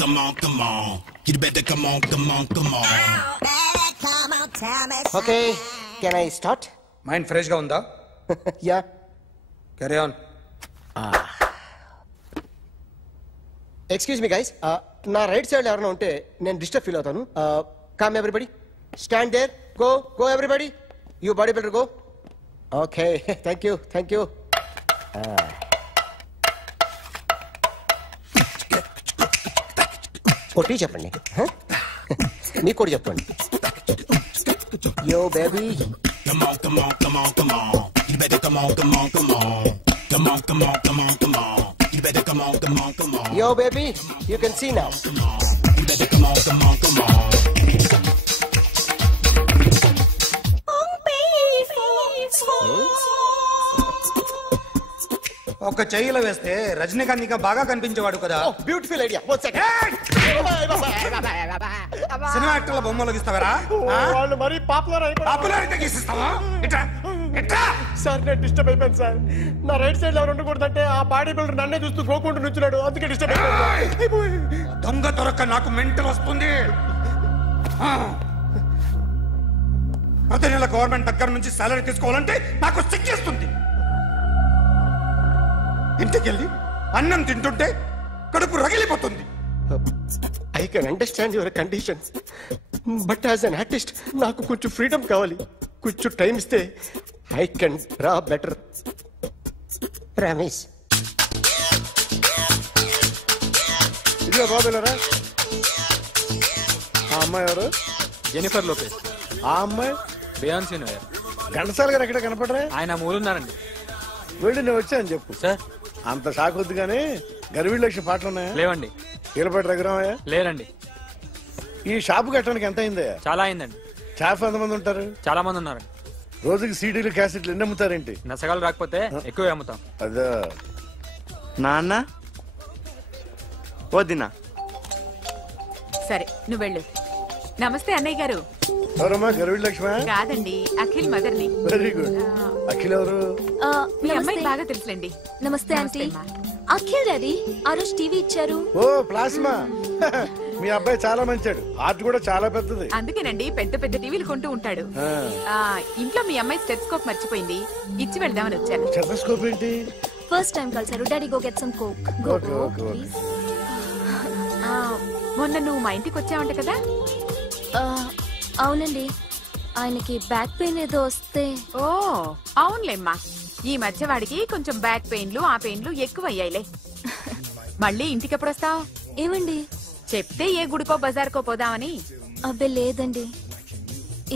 come on, come on. You better come on, come on, come on. Okay, can I start? Mind fresh గా ఉందా? Yeah. Carry on. Excuse me guys, నా right side ఎవరైనా ఉంటే నేను disturb feel అవుతాను. Come everybody, stand there, go everybody. You bodybuilder go. Okay, thank you. కొట్టి చెప్పండి, మీకు కూడా చెప్పండి. Yo baby. Come on, come on, come on, come on. You better come on, come on, come on. Come on, come on, come on, come on. You better come on, come on, come on. Yo baby, you can see now. Come on. You better come on, come on, come on. ఒక చెయ్యిలో వేస్తే రజనీకాంత్ ఇంకా బాగా కనిపించేవాడు కదా. Beautiful idea. Cinema యాక్టర్ల బొమ్మలు గీస్తావరా? వాళ్ళు మరి popularity గీసిస్తావా? Sir నేను disturb అయిపోయాను సార్. నా రైట్ సైడ్ ఎవరు ఉండకూడదంటే ఆ బాడీ బిల్డర్ నన్నే చూస్తూ గోకుంటూ నుంచున్నాడు, అందుకే డిస్టర్బ్ అయిపోయాను. దొంగ దొరక్క నాకు మెంటల్ వస్తుంది. ప్రతి నెల గవర్నమెంట్ దగ్గర నుంచి సాలరీ తీసుకోవాలంటే నాకు సిగ్గేస్తుంది. ఇంటికెళ్ళి అన్నం తింటుంటే కడుపు రగిలిపోతుంది. I can understand your conditions, but as an artist నాకు కొంచెం ఫ్రీడమ్ కావాలి. కొంచెం టైం ఇస్తే I can draw better. Promise. ఇదిగో బాబులరా, ఆ అమ్మాయి ఎవరు? Jennifer Lopez. ఆ అమ్మాయి బియాన్సీ నోయర్. ఘంటసాల గారు ఎక్కడ కనపడరా? ఆయన మూలున్నారండి. వెళ్ళి నేను వచ్చాను చెప్పు. సార్ అంత షాక్ వద్దు కానీ గర్వీళ్ళ లక్ష పాటలు ఉన్నాయా? లేవండి. కీలపాటి రఘురామయ్య లేరండి. ఈ షాపు కట్టడానికి ఎంత అయిందయ్యా? చాలా అయిందండి. స్టాఫ్ ఎంతమంది ఉంటారు? చాలా మంది ఉన్నారండి. రోజుకి సీడీలు క్యాసెట్లు ఎన్ని అమ్ముతారేంటి? నసగాలు రాకపోతే ఎక్కువ అమ్ముతాం. అదా నాన్న వదినా. సరే నువ్వు వెళ్ళు. నమస్తే అన్నయ్య గారు. ఎవరమ్మా? గర్వీళ్ళ లక్ష్మ? కాదండి, అఖిల్ మదర్ని. Very good. అఖిల్ ఎవరు? మీ అమ్మాయి బాగా తెలుసులేండి. నమస్తే ఆంటీ. అఖిల్ డాడీ ఆ రోజు టీవీ ఇచ్చారు. ఓ ప్లాస్మా. మీ అబ్బాయి చాలా మంచాడు, ఆర్ట్ కూడా చాలా పెద్దది. అందుకేనండి పెద్ద పెద్ద టీవీలు కొంటూ ఉంటాడు. ఇంట్లో మీ అమ్మాయి స్టెథోస్కోప్ మర్చిపోయింది, ఇచ్చి వెళ్దామని వచ్చాను. స్టెథోస్కోప్ ఏంటి? ఫస్ట్ టైం కలిసారు. Daddy go get some coke. Okay okay okay. మొన్న నువ్వు మా ఇంటికి వచ్చావంట కదా? అవునండి, ఆయనకి బ్యాక్ పెయిన్ ఏదో వస్తే. ఓ అవునులేమ్మా, ఈ మధ్య వాడికి కొంచెం బ్యాక్ పెయిన్లు ఆ పెయిన్లు ఎక్కువ అయ్యాయిలే. మళ్ళీ ఇంటికి ఎప్పుడు వస్తావు? ఏమండి చెప్తే ఏ గుడికో బజార్కో పోదామని. అబ్బే లేదండి,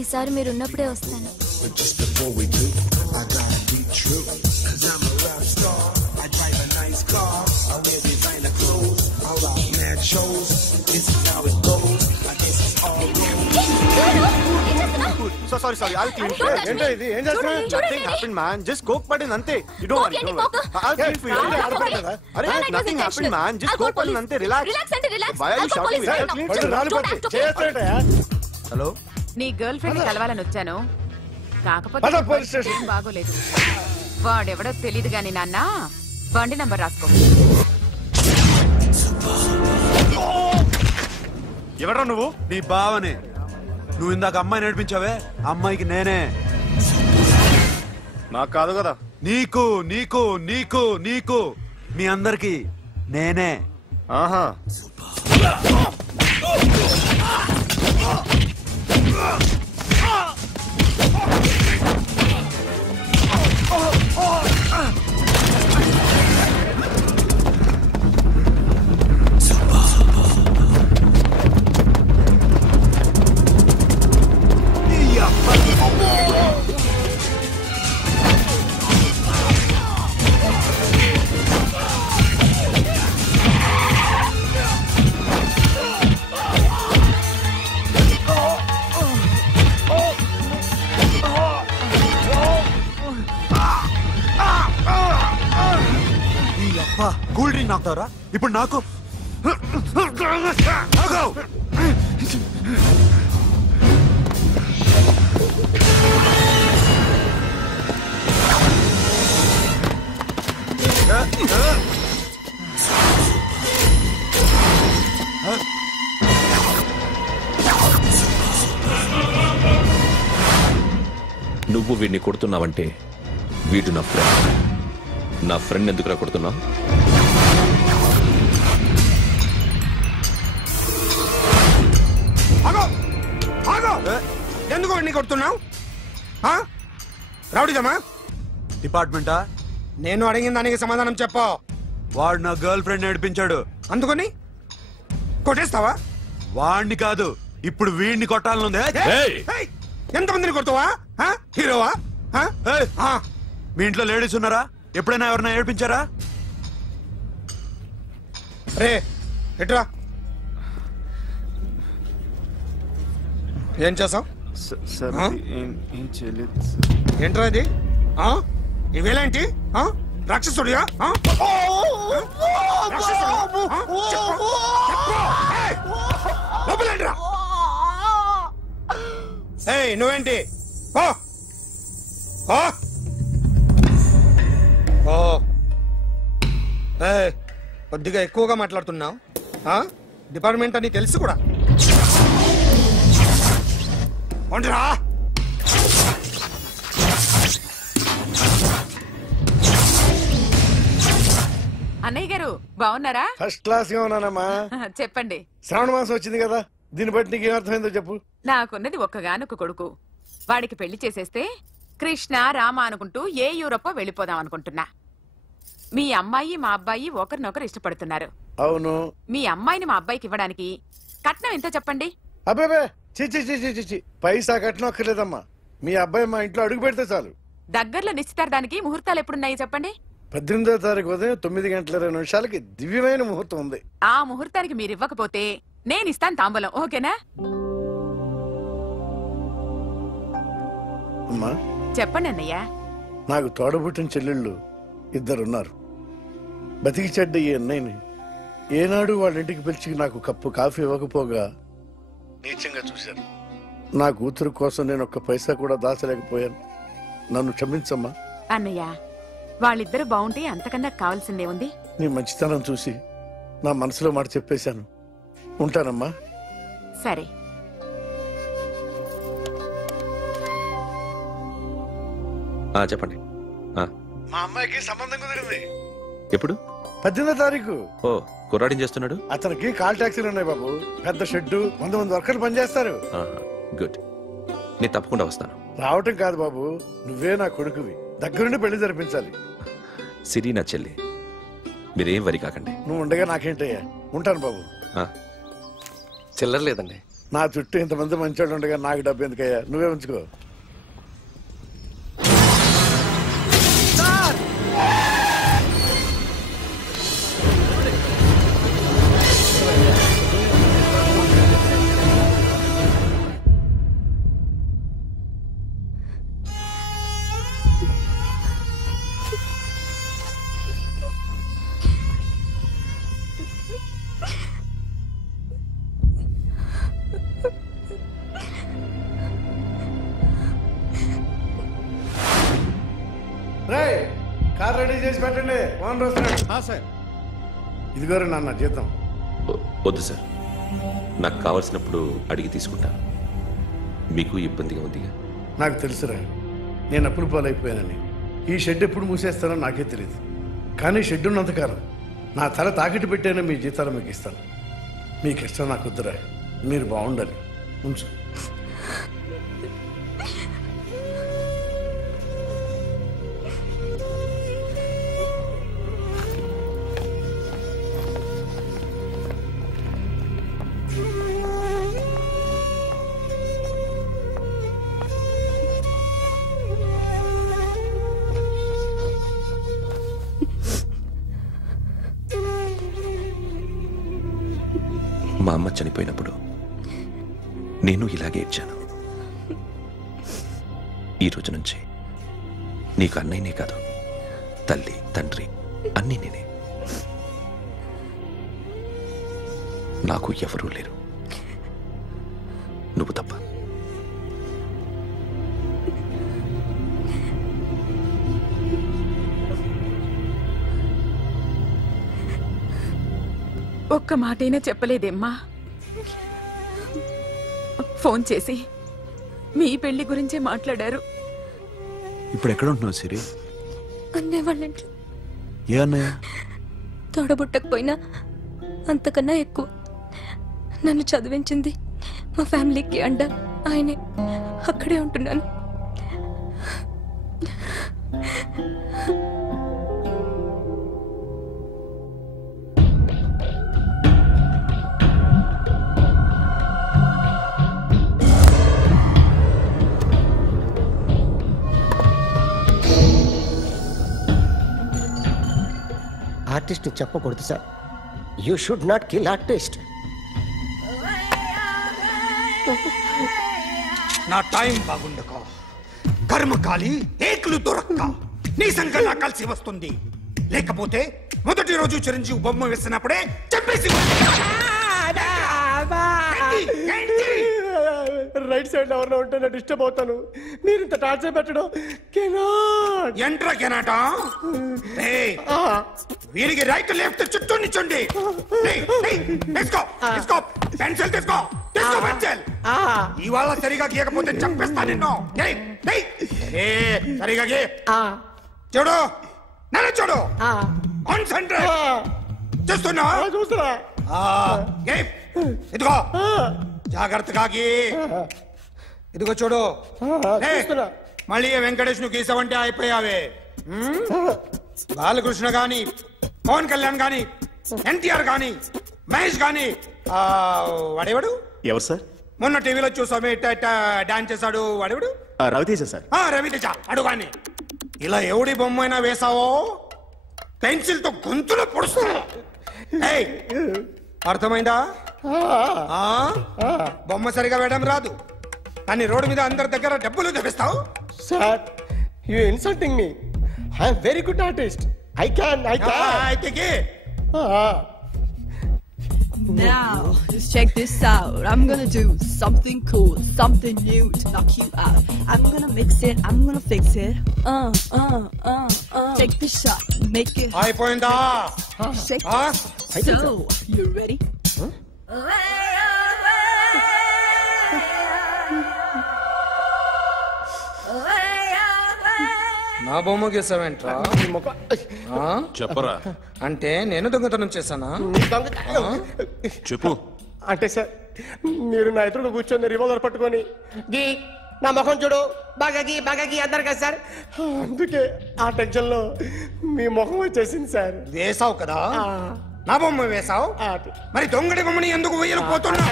ఈసారి మీరున్నప్పుడే వస్తాను. Sorry, I'll clean for you. ఏంటో ఇది? ఏం చేస్తున్నా? Nothing happened, man. Just coke పడింది అంతే. You don't worry. I'll clean for you. అరే nothing happened, man. Just coke పడింది అంతే. Relax. Why are you shouting me? Hello, నీ గర్ల్ ఫ్రెండ్ కలవాలని వచ్చాను, కాకపోతే ఏం బాగోలేదు. వాడెవడో తెలీదు గాని నాన్న, బండి నంబర్ రాసుకో. ఎవడ్రా నువ్వు? నీ బావనే. నువ్వు ఇందాక అమ్మాయి నడిపించావే, అమ్మాయికి నేనే. నాకు కాదు కదా. నీకు నీకు నీకు నీకు మీ అందరికి నేనే. ఆహా, కూల్ డ్రింక్ నాకుతావరా ఇప్పుడు? నాకు నువ్వు వీడిని కొడుతున్నావంటే వీడు నా ఫ్రెండ్. నా ఫ్రెండ్ ఎందుకురా కొడుతున్నావు? ఎందుకు వాడిని కొడుతున్నావు? రౌడీదమ్మా? డిపార్ట్మెంటా? నేను అడిగిన దానికి సమాధానం చెప్పు. వాడు నా గర్ల్ ఫ్రెండ్ నడిపించాడు. అందుకని కొట్టేస్తావా? వాడిని కాదు, ఇప్పుడు వీడిని కొట్టాలనుంది. ఎంతమందిని కొడతావా? హీరోవా? మీ ఇంట్లో లేడీస్ ఉన్నారా? ఎప్పుడైనా ఎవరైనా ఏడిపించారా? రే ఎట్రా, ఏం చేసావు? ఏంట్రా ఇది? ఇవేలాంటి రాక్షసుడియా? నువ్వేంటి? కొద్దిగా ఎక్కువగా మాట్లాడుతున్నావు. డిపార్ట్మెంట్ అని తెలుసు కూడా. అన్నయ్య గారు బాగున్నారా? ఫస్ట్ క్లాస్ గా ఉన్నానమ్మా. చెప్పండి. శ్రావణ మాసం వచ్చింది కదా, దీన్ని బట్టి నీకు ఏమర్థమైందో చెప్పు. నాకున్నది ఒక్కగానొక్క కొడుకు. వాడికి పెళ్లి చేసేస్తే కృష్ణ రామ అనుకుంటూ ఏ యూరోపో వెళ్ళిపోదాం అనుకుంటున్నా. మీ అమ్మాయి మా అబ్బాయి ఒకరినొకరు ఇష్టపడుతున్నారు. అవును. మీ అమ్మాయిని మా అబ్బాయికి ఇవ్వడానికి కట్నం ఎంతో చెప్పండి. అబ్బే చిచి పైసా కట్నం అక్కర్లేదమ్మా. మీ అబ్బాయి మా ఇంట్లో అడుగు పెడితే చాలు. దగ్గరలో నిశ్చితార్థానికి ముహూర్తాలు ఎప్పుడున్నాయి చెప్పండి. 18వ తారీఖు ఉదయం 9:20 దివ్యమైన ముహూర్తం ఉంది. ఆ ముహూర్తానికి మీరు ఇవ్వకపోతే నేను ఇస్తాను తాంబూలం. ఓకేనా? అమ్మా చెప్పండి అన్నయ్య. నాకు తోడబుట్టిన చెల్లెళ్ళు 2 ఉన్నారు. బతికి చెడ్డ ఈ అన్నయ్యని ఏనాడు వాళ్ళ ఇంటికి పిలిచి నాకు కప్పు కాఫీ ఇవ్వకపోగా నీచంగా చూశాను. నా కూతురు కోసం నేను ఒక్క పైసా కూడా దాచలేకపోయాను. నన్ను క్షమించమ్మా. అన్నయ్య, వాళ్ళిద్దరు బాగుంటే అంతకన్నా కావాల్సిందే ఉంది. నీ మంచితనం చూసి నా మనసులో మాట చెప్పేశాను. ఉంటానమ్మా. సరే. చెప్పండి. మా అమ్మాయికి సంబంధం కుదిరింది. ఎప్పుడు? 18వ తారీఖు. ఓ, కుర్రాడేం చేస్తున్నాడు? అతనికి కాల్ టాక్సీలు ఉన్నాయి బాబు. పెద్ద షెడ్డు, 100 వర్కర్లు పనిచేస్తారు. గుడ్. నేను తప్పకుండా వస్తాను. రావటం కాదు బాబు, నువ్వే నా కొడుకువి. దగ్గరుండి పెళ్లి జరిపించాలి. సిరి నా చెల్లి, మీరేం వరి కాకండి. నువ్వు ఉండగా నాకేంటయ్యా. ఉంటాను బాబు. చిల్లర లేదండి. నా చుట్టూ ఇంతమంది మంచోళ్ళు ఉండగా నాకు డబ్బు ఎందుకయ్యా? నువ్వే ఉంచుకో. కార్ రెడీ చేసి పెట్టండి. ఓనర్ వస్తున్నాడు. సార్, ఇదిగోరు నాన్న జీతం. వద్దు సార్, నాకు కావాల్సినప్పుడు అడిగి తీసుకుంటాను. మీకు ఇబ్బందిగా ఉందిగా? నాకు తెలుసురా, నేను అప్పులు పాలైపోయానని. ఈ షెడ్ ఎప్పుడు మూసేస్తానో నాకే తెలియదు. కానీ షెడ్ ఉన్నంతకాలం నా తల తాకిట్టు పెట్టైనా మీ జీతాలు మీకు ఇస్తాను. మీకు ఇష్టం నాకు వద్దురా. మీరు బాగుండాలి. ఉంచు. మా అమ్మ చనిపోయినప్పుడు నేను ఇలాగే ఇచ్చాను. ఈ రోజు నుంచి నీకు అన్నయ్యనే కాదు, తల్లి తండ్రి అన్నీ నేనే. నాకు ఎవరూ లేరు, నువ్వు తప్ప. ఒక్క మాటైనా చెప్పలేదేమ్మా? ఫోన్ చేసి మీ పెళ్లి గురించే మాట్లాడారు. ఇప్పుడు ఎక్కడ ఉంటున్నావు సిరి? అన్నయ్య వాళ్ళ ఇంట్లో. ఏ అన్నయ్య? తోడబుట్టకపోయినా అంతకన్నా ఎక్కువ నన్ను చదివించింది మా ఫ్యామిలీకి అండ ఆయనే. అక్కడే ఉంటున్నాను. ఆర్టిస్ట్ చెప్పకూడదు sir. You should not kill artist. నా టైం బాగుండకో, కర్మకాలి ఏకులు దొరక్క నీ సంకల్లా కలిసి వస్తుంది. లేకపోతే మొదటి రోజు చిరంజీవి బొమ్మ వేసినప్పుడే చెప్పేసి రైట్ సైడ్ ఎవరిలో ఉంటే నేను డిస్టర్బ్ అవుతాను. మీరు ఇంత టార్చర్ పెట్టడం ఎంట్రా కెనాట. వీరికి రైట్ లెఫ్ట్ చుట్టూ నిచ్చండి. పెన్సిల్ తీసుకో, పెన్సిల్. ఇవాళ సరిగా గీయకపోతే చంపేస్తా నిన్ను. సరిగా గీ. చూడు, నన్ను చూడు. కాన్సంట్రేట్ చూస్తున్నా. ఇదిగో జాగ్రత్తగా గీ. ఇదిగో చూడు. మళ్ళీ వెంకటేష్ ను గీసావంటే అయిపోయావే. బాలకృష్ణ గాని, పవన్ కళ్యాణ్ గాని, ఎన్టీఆర్ గాని, మహేష్ గాని, వాడేవాడు ఎవరు సార్? మొన్న టీవీలో చూసామే డాన్స్ చేశాడు వాడేవాడు? రవితేజ సార్. రవితేజ అడుగాని. ఇలా ఎవడి బొమ్మ అయినా వేసావో పెన్సిల్ తో గొంతులో పొడుస్తా. అర్థమైందా? బొమ్మ సరిగా వేయడం రాదు కానీ రోడ్డు మీద అందరి దగ్గర డబ్బులు తెప్పిస్తావు. Sir, you insulting me. I am very good artist. I can. Now, just check this out. I'm gonna do something cool, something new to knock you out. I'm gonna mix it, I'm gonna fix it. Take the shot, make it. అయిపోయిందా? Shake it. So, you ready? నా బొమ్మ గీసావేంట్రా? చెప్పరా. అంటే నేను దొంగతనం చేశానా? చెప్పు. అంటే సార్, మీరు నా ఎదురుగా కూర్చొని రివాల్వర్ పట్టుకొని గీ, నా ముఖం చూడు, బాగా గీ అన్నారు కదా సార్. అందుకే ఆ టెన్షన్ లో మీ ముఖం వచ్చేసింది సార్. వేసావు కదా, నా బొమ్మ వేసావు. మరి దొంగడి బొమ్మని ఎందుకు వేయలేకపోతున్నా?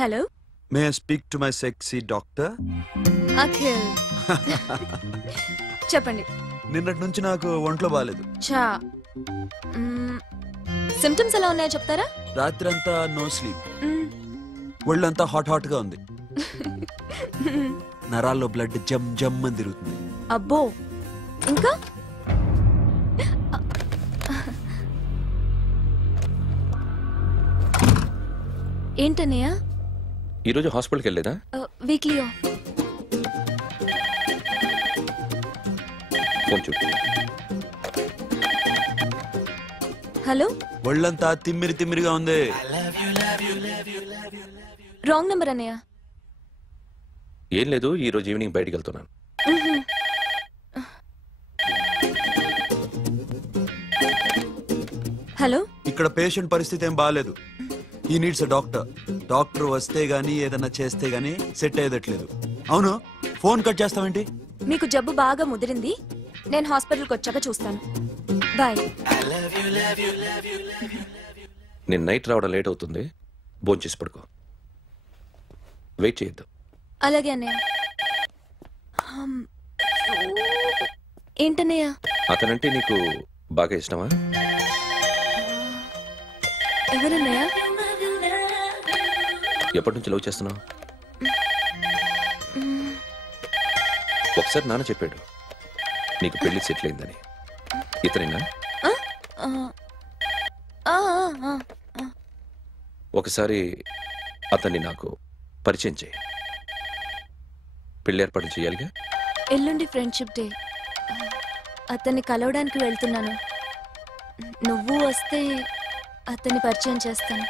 Hello, may I speak to my sexy doctor? Akhil. చెప్పండి. నిన్నటి నుంచి నాకు ఒంట్లో బాగాలేదు. చా, సిమ్టమ్స్ ఎలా ఉన్నాయో చెప్తారా? రాత్రి అంతా నో స్లీప్, ఒళ్ళంతా హాట్ గా ఉంది, నరాల్లో బ్లడ్ జమ్ జమ్ అని తిరుగుతుంది. అబ్బో, ఇంకా? ఏంటన్నయ్య? ఈరోజు హాస్పిటల్కి వెళ్ళలేదా? Weekly off. ఫోన్ చూడు. హలో, ఒళ్ళంతా తిమ్మిరిగా ఉంది. రాంగ్ నెంబర్ అన్నయ్య. ఏం లేదు, ఈ రోజు ఈవినింగ్ బయటికి వెళ్తున్నాను. హలో, ఇక్కడ పేషెంట్ పరిస్థితి ఏం బాగాలేదు. ఈ నీడ్స్ డాక్టర్. డాక్టర్ వస్తే గానీ ఏదన్నా చేస్తే గానీ సెట్ అయ్యేదట్లేదు. అవును, ఫోన్ కట్ చేస్తావేంటి? మీకు జబ్బు బాగా ముదిరింది, నేను హాస్పిటల్కి వచ్చాక చూస్తాను. బాయ్. నేను నైట్ రావడం లేట్ అవుతుంది, భోంచేసి పడుకో. వెయిట్ చేయొద్దు. అలాగే అన్నయ్య. ఏంటన్నయ్య? అతనంటే నీకు బాగా ఇష్టమా? ఎవరన్నయ్య? ఎప్పటి నుంచి లవ్ చేస్తున్నావు? ఒకసారి నాన్న చెప్పాడు నీకు పెళ్లి సెటిల్ అయిందని. ఇతనేనా? ఒకసారి అతన్ని నాకు పరిచయం చేయి. పెళ్లి ఏర్పాటు చేయాలిగా. ఎల్లుండి ఫ్రెండ్షిప్ డే, అతన్ని కలవడానికి వెళ్తున్నాను. నువ్వు వస్తే అతన్ని పరిచయం చేస్తాను.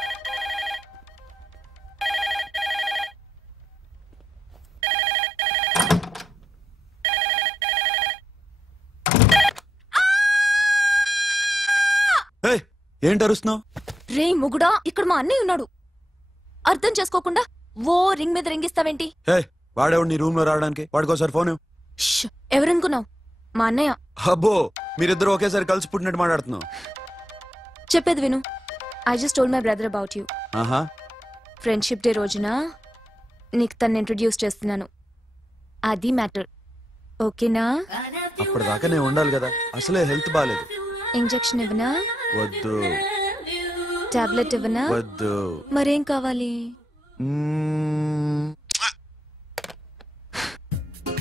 ఏంటి అరుస్తున్నావు? రే ముగుడా, ఇక్కడ మా అన్నయ్య ఉన్నాడు. అర్థం చేసుకోకుండా ఓ రింగ్ మీద రింగిస్తావేంటి? వాడేవాడు నీ రూమ్ లో రావడానికి? వాడికోసారి ఫోన్. ఎవరనుకున్నావు? మా అన్నయ్య. అబ్బో, మీరిద్దరు ఒకేసారి కలిసి పుట్టినట్టు మాట్లాడుతున్నావు. చెప్పేది విను. I just told my brother about you. Friendship day రోజున నీకు తను ఇంట్రొడ్యూస్ చేస్తున్నాను. అది మ్యాటర్. ఓకేనా? అప్పటిదాకా నేను ఉండాలి కదా, అసలే హెల్త్ బాలేదు. ఇంజెక్షన్ ఇవ్వనా? వద్దు. టాబ్లెట్ ఇవ్వనా? వద్దు. మరేం కావాలి?